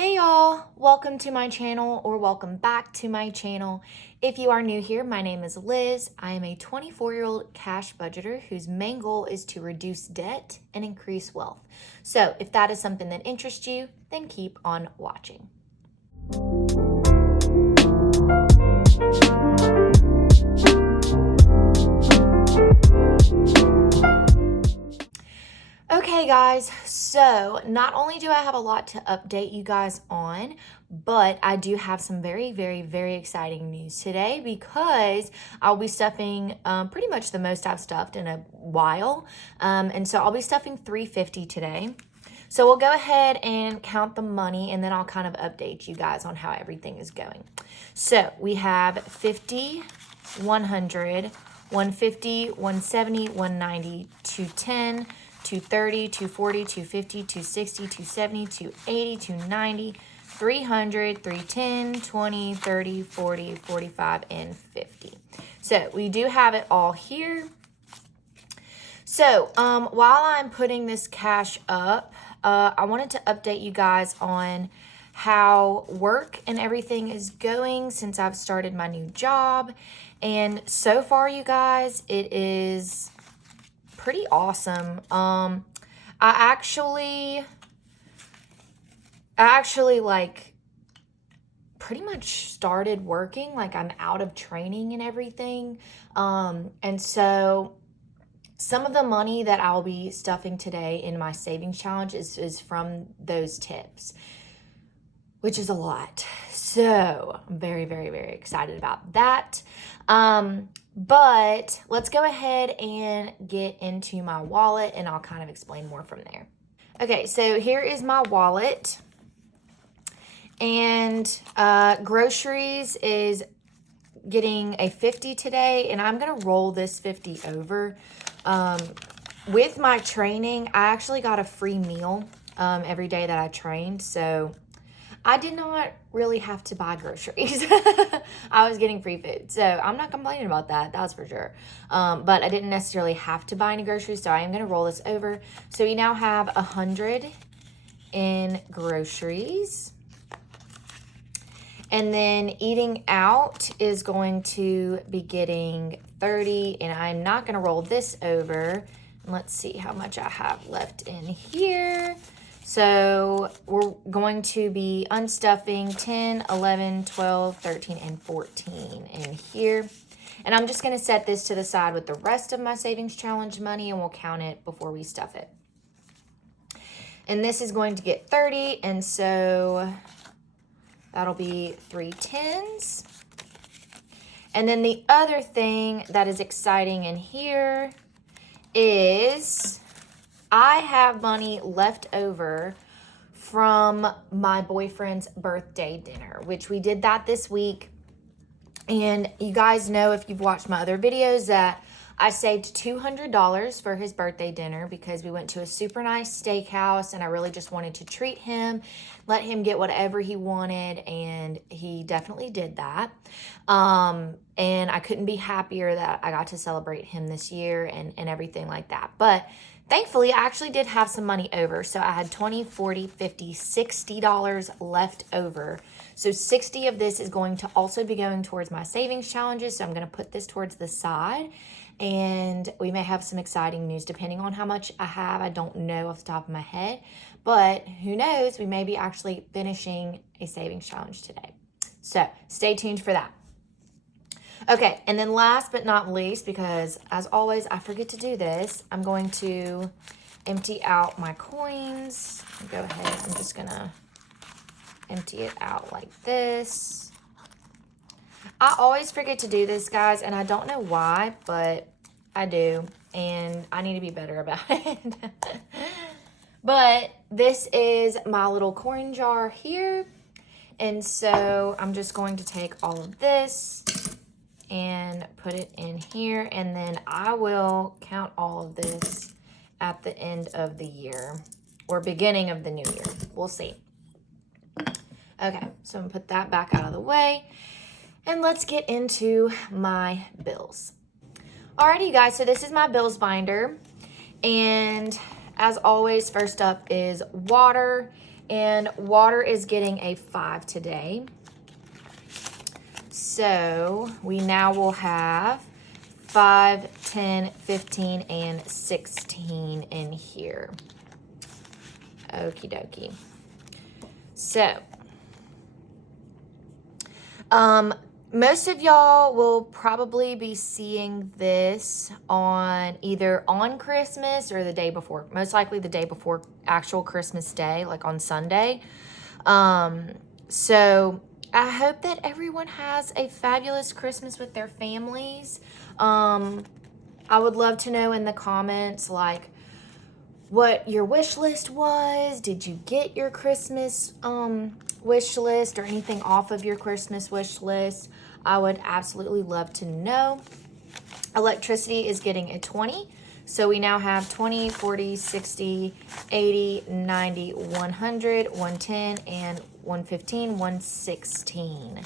Hey y'all, welcome to my channel or welcome back to my channel. If you are new here, my name is Liz. I am a 24-year-old cash budgeter whose main goal is to reduce debt and increase wealth. So if that is something that interests you, then keep on watching. Okay guys, so not only do I have a lot to update you guys on, but I do have some very exciting news today because I'll be stuffing pretty much the most I've stuffed in a while. And so I'll be stuffing $350 today. So we'll go ahead and count the money and then I'll kind of update you guys on how everything is going. So we have 50, 100, 150, 170, 190, 210, 230, 240, 250, 260, 270, 280, 290, 300, 310, 20, 30, 40, 45, and 50. So we do have it all here. So while I'm putting this cash up, I wanted to update you guys on how work and everything is going since I've started my new job. And so far, you guys, it is pretty awesome. I actually like pretty much started working, like I'm out of training and everything. And so some of the money that I'll be stuffing today in my savings challenge is from those tips, which is a lot. So I'm very excited about that. But let's go ahead and get into my wallet and I'll kind of explain more from there. Okay, so here is my wallet. And groceries is getting a 50 today, and I'm gonna roll this 50 over. With my training, I actually got a free meal every day that I trained, so I did not really have to buy groceries. I was getting free food, so I'm not complaining about that, that's for sure. But I didn't necessarily have to buy any groceries, so I am gonna roll this over. So we now have 100 in groceries. And then eating out is going to be getting 30, and I'm not gonna roll this over. Let's see how much I have left in here. So we're going to be unstuffing 10, 11, 12, 13, and 14 in here. And I'm just gonna set this to the side with the rest of my savings challenge money and we'll count it before we stuff it. And this is going to get 30, and so that'll be 3 10s. And then the other thing that is exciting in here is I have money left over from my boyfriend's birthday dinner, which we did that this week. And you guys know, if you've watched my other videos, that I saved $200 for his birthday dinner because we went to a super nice steakhouse and I really just wanted to treat him, let him get whatever he wanted, and he definitely did that. And I couldn't be happier that I got to celebrate him this year and everything like that. But thankfully, I actually did have some money over. So I had 20, 40, 50, $60 left over. So 60 of this is going to also be going towards my savings challenges. So I'm going to put this towards the side. And we may have some exciting news depending on how much I have. I don't know off the top of my head. But who knows? We may be actually finishing a savings challenge today. So stay tuned for that. Okay, and then last but not least, because as always, I forget to do this, I'm going to empty out my coins. Go ahead, I'm just gonna empty it out like this. I always forget to do this, guys, and I don't know why, but I do, and I need to be better about it. But this is my little coin jar here, and so I'm just going to take all of this and put it in here, and then I will count all of this at the end of the year or beginning of the new year. We'll see. Okay, so I'm gonna put that back out of the way and let's get into my bills. Alrighty, you guys, so this is my bills binder, and as always, first up is water, And water is getting a 5 today. So we now will have 5, 10, 15, and 16 in here. Okie dokie. So, most of y'all will probably be seeing this on either on Christmas or the day before. Most likely the day before actual Christmas Day, like on Sunday. So I hope that everyone has a fabulous Christmas with their families. I would love to know in the comments, like, what your wish list was. Did you get your Christmas wish list or anything off of your Christmas wish list? I would absolutely love to know. Electricity is getting a 20. So we now have 20, 40, 60, 80, 90, 100, 110, and 115, 116.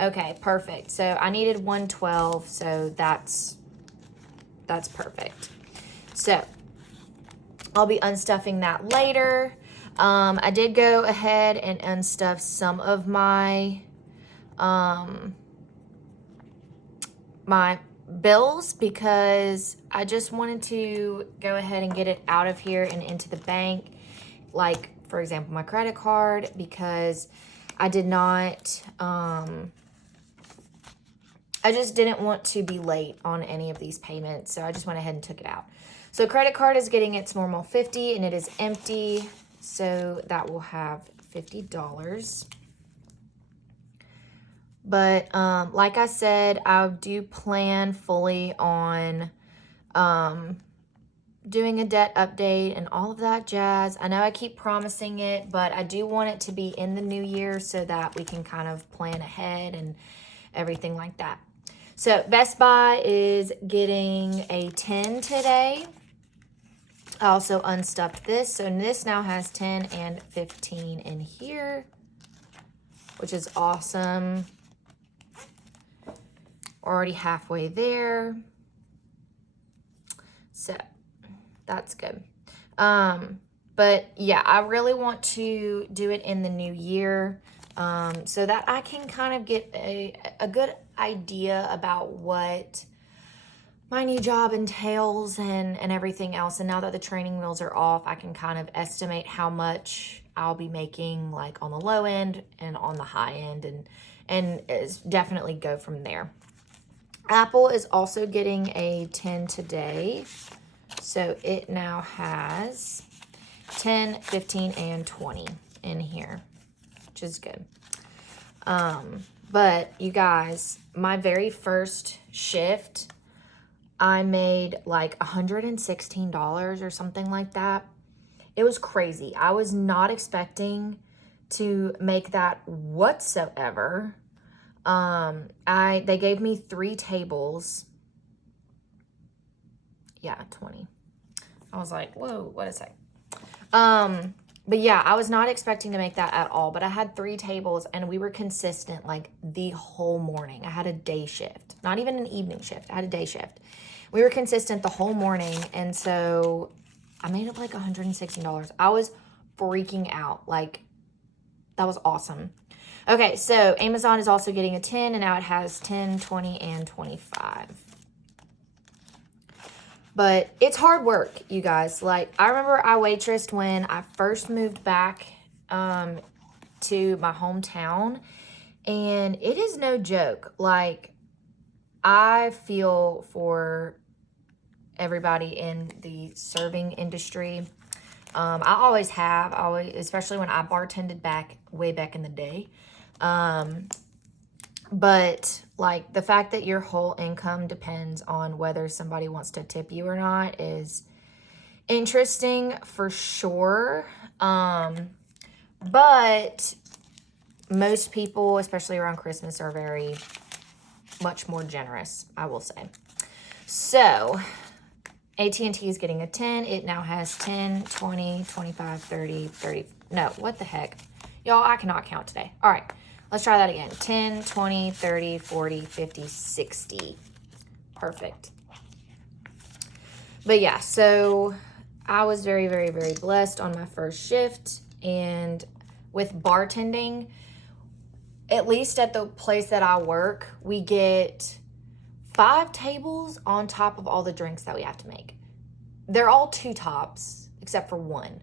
Okay, perfect. So I needed 112, so that's perfect. So I'll be unstuffing that later. I did go ahead and unstuff some of my my bills because I just wanted to go ahead and get it out of here and into the bank. Like, for example, my credit card, because I did not, I just didn't want to be late on any of these payments. So I just went ahead and took it out. So credit card is getting its normal 50 and it is empty. So that will have $50. But like I said, I do plan fully on doing a debt update and all of that jazz. I know I keep promising it, but I do want it to be in the new year so that we can kind of plan ahead and everything like that. So Best Buy is getting a 10 today. I also unstuffed this. So this now has 10 and 15 in here, which is awesome. We're already halfway there. So that's good. But yeah, I really want to do it in the new year so that I can kind of get a good idea about what my new job entails and everything else. And now that the training wheels are off, I can kind of estimate how much I'll be making, like on the low end and on the high end, and definitely go from there. Apple is also getting a 10 today. So it now has 10, 15, and 20 in here, which is good. But you guys, my very first shift, I made like $116 or something like that. It was crazy. I was not expecting to make that whatsoever. They gave me 3 tables. Yeah, 20. I was like, whoa, what is that? But yeah, I was not expecting to make that at all. But I had 3 tables and we were consistent like the whole morning. I had a day shift, not even an evening shift. I had a day shift. We were consistent the whole morning. And so I made up like $116. I was freaking out. Like, that was awesome. Okay, so Amazon is also getting a 10, and now it has 10, 20, and 25. But it's hard work, you guys. Like, I remember I waitressed when I first moved back to my hometown, and it is no joke. Like, I feel for everybody in the serving industry. I always have, especially when I bartended way back in the day. But like the fact that your whole income depends on whether somebody wants to tip you or not is interesting for sure. But most people, especially around Christmas, are very much more generous, I will say. So AT&T is getting a 10. It now has 10, 20, 25, 30, 30. No, what the heck? Y'all, I cannot count today. All right, let's try that again. 10, 20, 30, 40, 50, 60. Perfect. But yeah, so I was very, very, very blessed on my first shift. And with bartending, at least at the place that I work, we get 5 tables on top of all the drinks that we have to make. They're all 2 tops, except for one.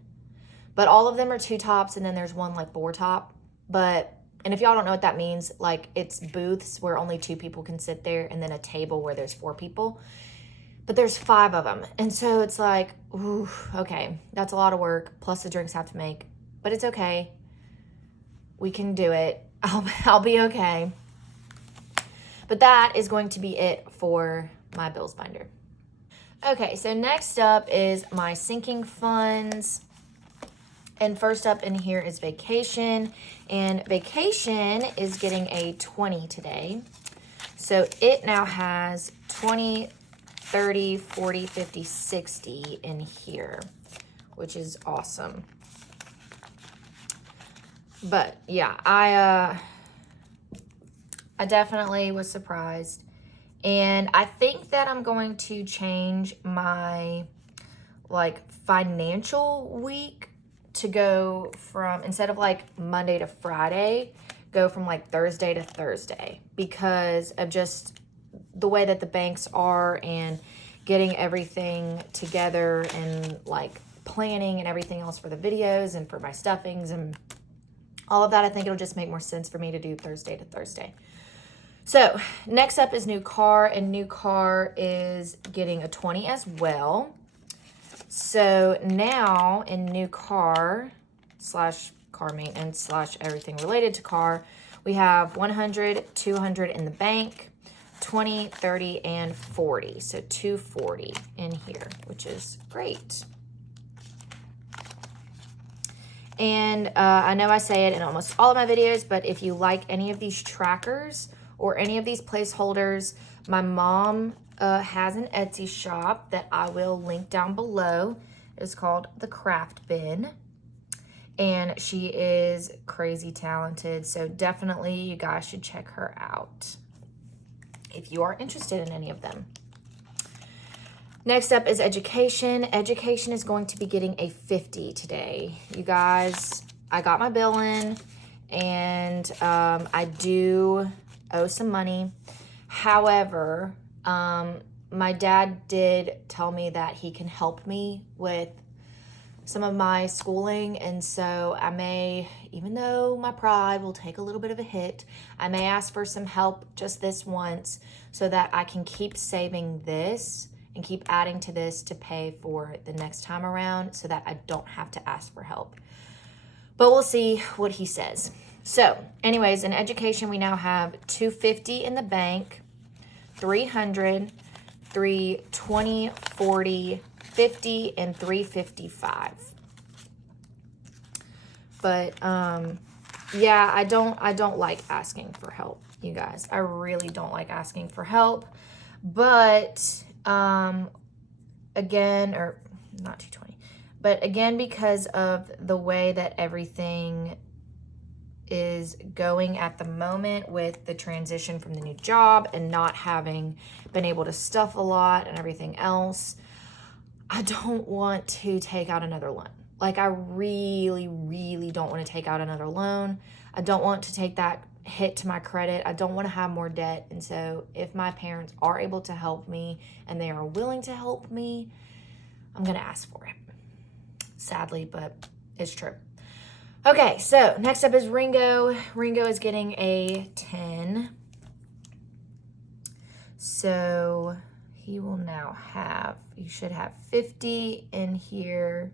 But all of them are 2 tops, and then there's one like 4 top. And if y'all don't know what that means, like it's booths where only 2 people can sit there, and then a table where there's 4 people. But there's 5 of them. And so it's like, ooh, okay, that's a lot of work. Plus the drinks have to make. But it's okay. We can do it. I'll be okay. But that is going to be it for my bills binder. Okay, so next up is my sinking funds. And first up in here is vacation. And vacation is getting a 20 today. So it now has 20, 30, 40, 50, 60 in here, which is awesome. But yeah, I definitely was surprised. And I think that I'm going to change my like financial week to go from, instead of like Monday to Friday, go from like Thursday to Thursday, because of just the way that the banks are and getting everything together and like planning and everything else for the videos and for my stuffings and all of that. I think it'll just make more sense for me to do Thursday to Thursday. So next up is new car, and new car is getting a 20 as well. So now in new car / car maintenance / everything related to car, we have 100, 200 in the bank, 20, 30, and 40. So 240 in here, which is great. And I know I say it in almost all of my videos, but if you like any of these trackers or any of these placeholders, my mom has an Etsy shop that I will link down below. It's called The Craft Bin. And she is crazy talented. So definitely you guys should check her out if you are interested in any of them. Next up is education. Education is going to be getting a 50 today. You guys, I got my bill in, and I do owe some money. However, my dad did tell me that he can help me with some of my schooling, and so I may, even though my pride will take a little bit of a hit, I may ask for some help just this once so that I can keep saving this and keep adding to this to pay for the next time around, so that I don't have to ask for help. But we'll see what he says. So anyways, in education, we now have 250 in the bank, 300, 320, 40, 50, and 355. But yeah, I don't like asking for help, you guys. I really don't like asking for help. But again, or not 220, but again, because of the way that everything is going at the moment with the transition from the new job and not having been able to stuff a lot and everything else, I don't want to take out another loan. Like, I really, really don't want to take out another loan. I don't want to take that hit to my credit. I don't want to have more debt. And so if my parents are able to help me and they are willing to help me, I'm going to ask for it. Sadly, but it's true. Okay, so next up is Ringo. Ringo is getting a 10. So he will now have, you should have 50 in here.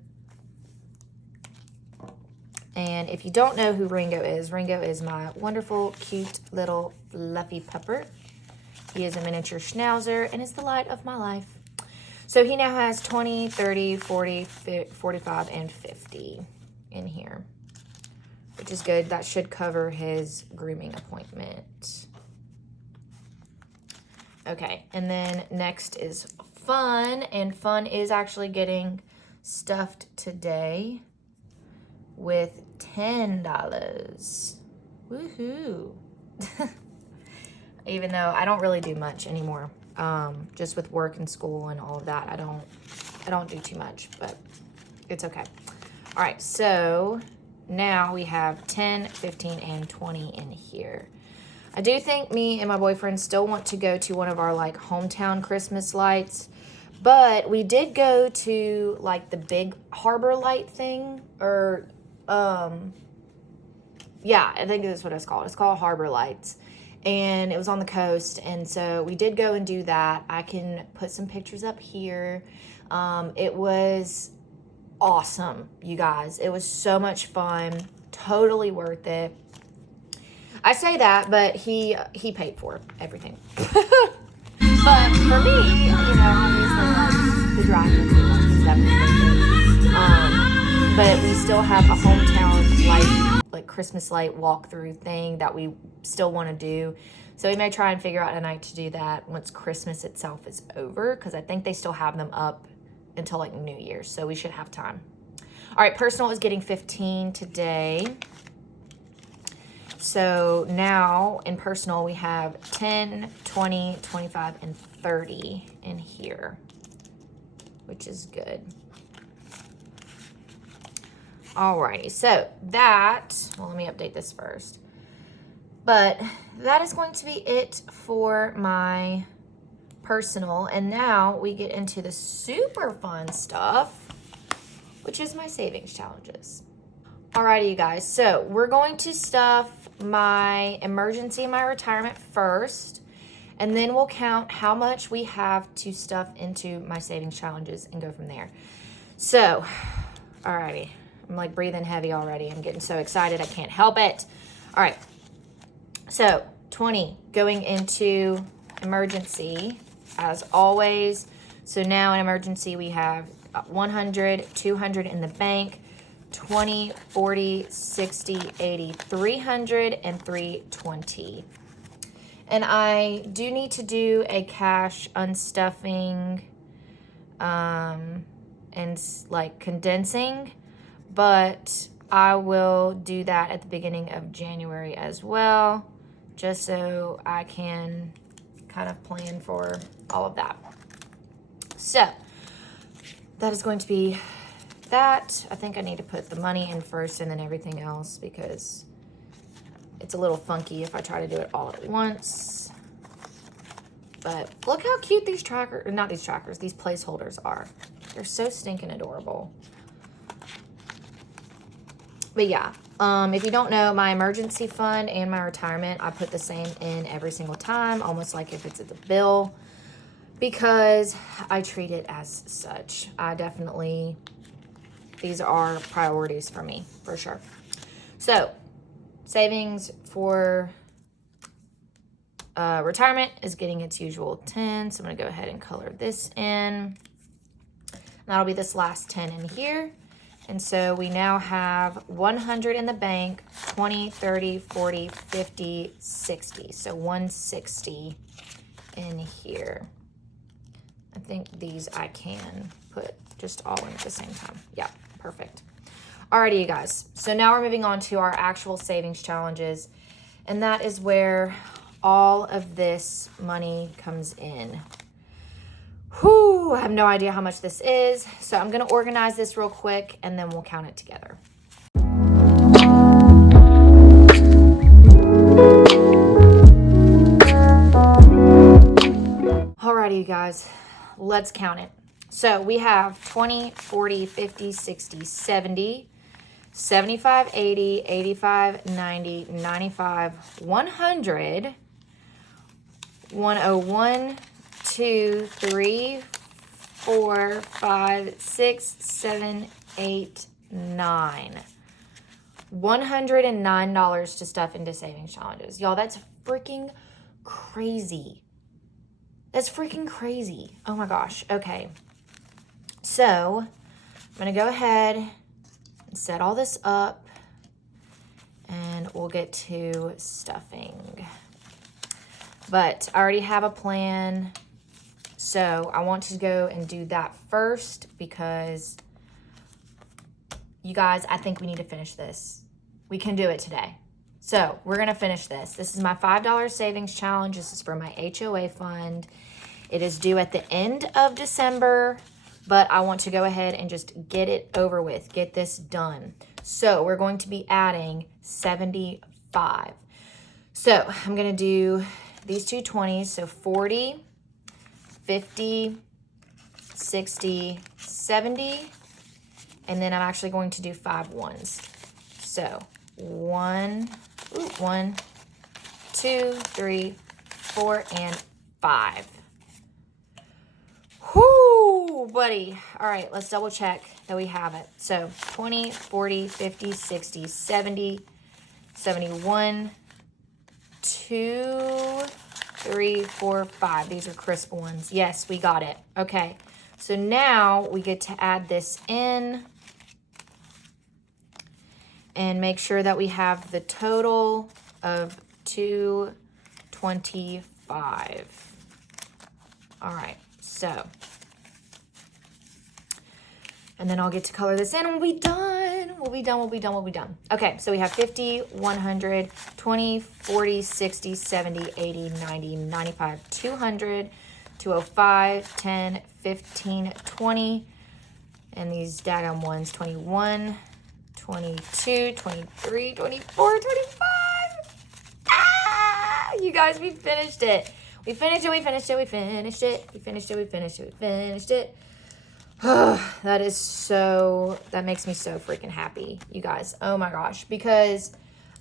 And if you don't know who Ringo is my wonderful, cute, little fluffy pupper. He is a miniature schnauzer and is the light of my life. So he now has 20, 30, 40, 45, and 50 in here, which is good. That should cover his grooming appointment. Okay, and then next is Fun, and Fun is actually getting stuffed today with $10. Woohoo. Even though I don't really do much anymore. Just with work and school and all of that, I don't do too much, but it's okay. All right, so now we have 10, 15, and 20 in here. I do think me and my boyfriend still want to go to one of our like hometown Christmas lights, but we did go to like the big harbor light thing, or yeah, I think that's what it's called. It's called Harbor Lights, and it was on the coast, and so we did go and do that. I can put some pictures up here. It was awesome, you guys. It was so much fun, totally worth it. I say that, but he paid for everything. But for me, you know, obviously, like, the driving is definitely but we still have a hometown light, like Christmas light walkthrough thing that we still want to do. So we may try and figure out a night to do that once Christmas itself is over, because I think they still have them up until like New Year's, so we should have time. All right, personal is getting 15 today. So now in personal, we have 10, 20, 25, and 30 in here, which is good. Alrighty, so that, well, let me update this first. But that is going to be it for my personal. And now we get into the super fun stuff, which is my savings challenges. Alrighty, you guys, so we're going to stuff my emergency and my retirement first, and then we'll count how much we have to stuff into my savings challenges and go from there. So, alrighty, I'm like breathing heavy already. I'm getting so excited, I can't help it. All right, so 20 going into emergency as always. So now in emergency we have 100, 200 in the bank, 20, 40, 60, 80, 300, and 320. And I do need to do a cash unstuffing and like condensing, but I will do that at the beginning of January as well, just so I can kind of plan for all of that. So that is going to be that. I think I need to put the money in first and then everything else, because it's a little funky if I try to do it all at once. But look how cute these trackers, not these trackers, these placeholders are. They're so stinking adorable. But yeah, if you don't know, my emergency fund and my retirement, I put the same in every single time, almost like if it's at the bill, because I treat it as such. I definitely, these are priorities for me, for sure. So, savings for retirement is getting its usual 10. So I'm going to go ahead and color this in. That'll be this last 10 in here. And so we now have 100 in the bank, 20, 30, 40, 50, 60. So 160 in here. I think these I can put just all in at the same time. Yeah, perfect. Alrighty, you guys. So now we're moving on to our actual savings challenges. And that is where all of this money comes in. Whew, I have no idea how much this is. So I'm going to organize this real quick and then we'll count it together. Alrighty, you guys, let's count it. So we have 20, 40, 50, 60, 70, 75, 80, 85, 90, 95, 100, 101, 2, 3, 4, 5, 6, 7, 8, 9. $109 to stuff into savings challenges. Y'all, that's freaking crazy. That's freaking crazy. Oh my gosh. Okay. So I'm going to go ahead and set all this up and we'll get to stuffing. But I already have a plan. So I want to go and do that first because you guys, I think we need to finish this. We can do it today. So we're going to finish this. This is my $5 savings challenge. This is for my HOA fund. It is due at the end of December, but I want to go ahead and just get it over with, get this done. So we're going to be adding 75. So I'm going to do these two 20s. So 40, 50, 60, 70. And then I'm actually going to do 5 ones. So 1, 2, 3, 4, and 5. Whoo, buddy. All right, let's double check that we have it. So 20, 40, 50, 60, 70, 71, 2, 3, 4, 5. These are crisp ones. Yes, we got it. Okay, so now we get to add this in and make sure that we have the total of 225. All right, so, and then I'll get to color this in and we'll be done. We'll be done. Okay, so we have 50, 100, 20, 40, 60, 70, 80, 90, 95, 200, 205, 10, 15, 20, and these daggum ones, 21, 22, 23, 24, 25. Ah! You guys, we finished it. We finished it. That makes me so freaking happy, you guys. Oh my gosh, because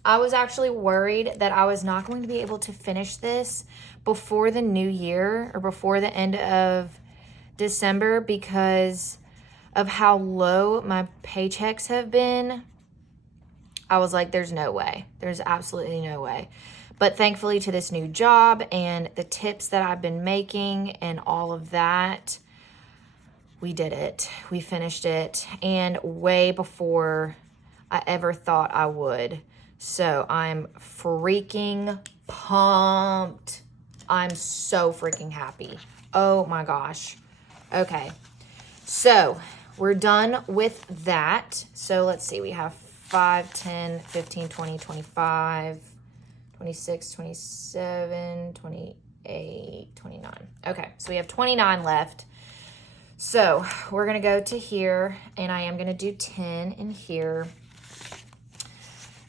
I was actually worried that I was not going to be able to finish this before the new year or before the end of December because of how low my paychecks have been. I was like, there's no way. There's absolutely no way. But thankfully to this new job and the tips that I've been making and all of that, we did it. We finished it, and way before I ever thought I would. So I'm freaking pumped. I'm so freaking happy. Oh my gosh. Okay. So we're done with that. So let's see. We have 5, 10, 15, 20, 25, 26, 27, 28, 29. Okay, so we have 29 left. So we're going to go to here, and I am going to do 10 in here.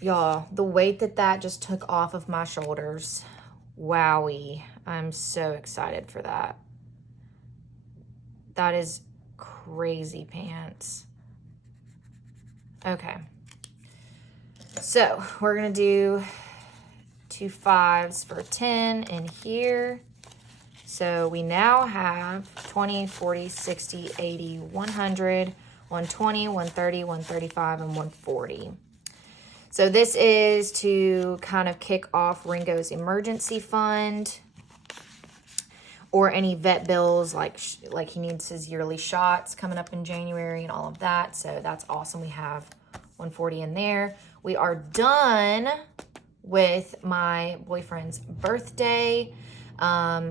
Y'all, the weight that just took off of my shoulders. Wowie. I'm so excited for that. That is crazy pants. Okay. So we're going to do 2 5s for 10 in here. So we now have 20, 40, 60, 80, 100, 120, 130, 135, and 140. So this is to kind of kick off Ringo's emergency fund or any vet bills, like he needs his yearly shots coming up in January and all of that. So that's awesome. We have 140 in there. We are done with my boyfriend's birthday.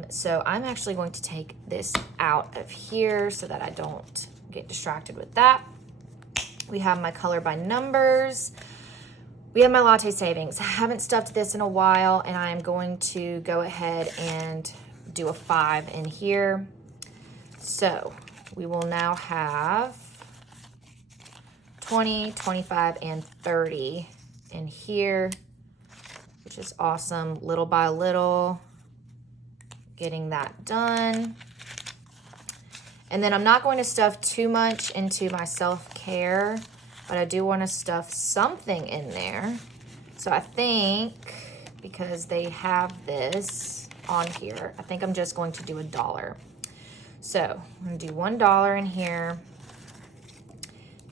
So I'm actually going to take this out of here so that I don't get distracted with that. We have my color by numbers. We have my latte savings. I haven't stuffed this in a while, and I'm going to go ahead and do a 5 in here. So we will now have 20, 25, and 30 in here, which is awesome. Little by little, getting that done. And then I'm not going to stuff too much into my self-care, but I do want to stuff something in there. So I think, because they have this on here, I think I'm just going to do $1. So I'm going to do $1 in here,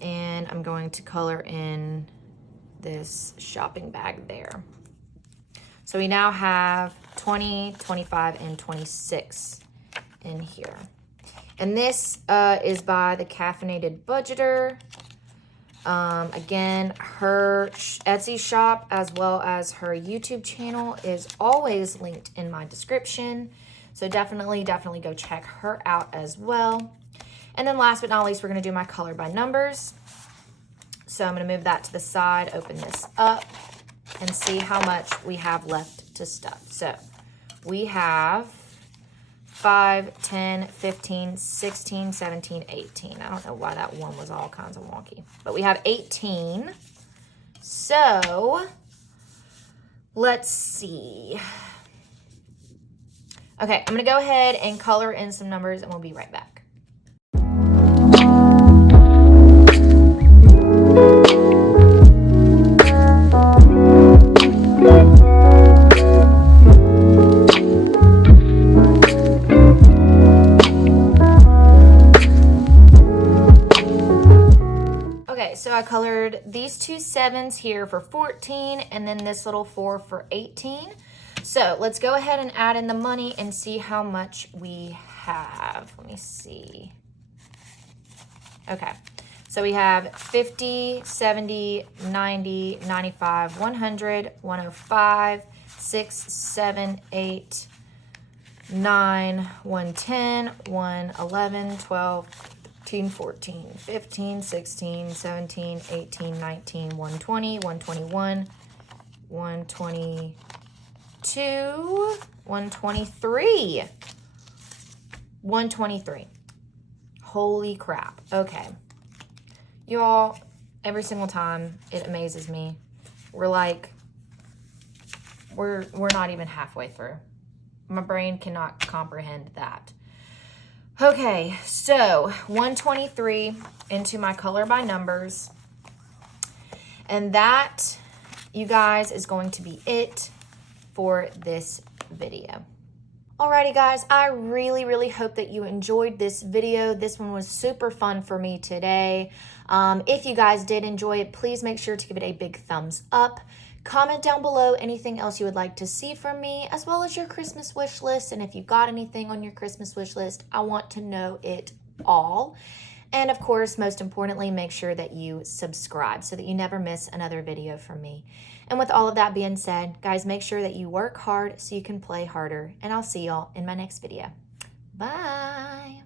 and I'm going to color in this shopping bag there. So we now have 20, 25, and 26 in here. And this is by the Caffeinated Budgeter. Again, her Etsy shop as well as her YouTube channel is always linked in my description. So definitely go check her out as well. And then last but not least, we're going to do my color by numbers. So I'm going to move that to the side, open this up, and see how much we have left to stuff. So we have 5, 10, 15, 16, 17, 18. I don't know why that one was all kinds of wonky. But we have 18 So let's see. Okay, I'm going to go ahead and color in some numbers and we'll be right back. So I colored these two 7s here for 14 and then this little 4 for 18. So let's go ahead and add in the money and see how much we have. Let me see. Okay, so we have 50, 70, 90, 95, 100, 105, 6, 7, 8, 9, 110, 111, 12, 13, 14, 15, 16, 17, 18, 19, 120, 121, 122, 123. 123. Holy crap. Okay. You all, every single time it amazes me. We're not even halfway through. My brain cannot comprehend that. Okay, so 123 into my color by numbers. And that, you guys, is going to be it for this video. Alrighty guys, I really hope that you enjoyed this video. This one was super fun for me today. If you guys did enjoy it, please make sure to give it a big thumbs up. Comment down below anything else you would like to see from me, as well as your Christmas wish list. And if you've got anything on your Christmas wish list, I want to know it all. And of course, most importantly, make sure that you subscribe so that you never miss another video from me. And with all of that being said, guys, make sure that you work hard so you can play harder. And I'll see y'all in my next video. Bye.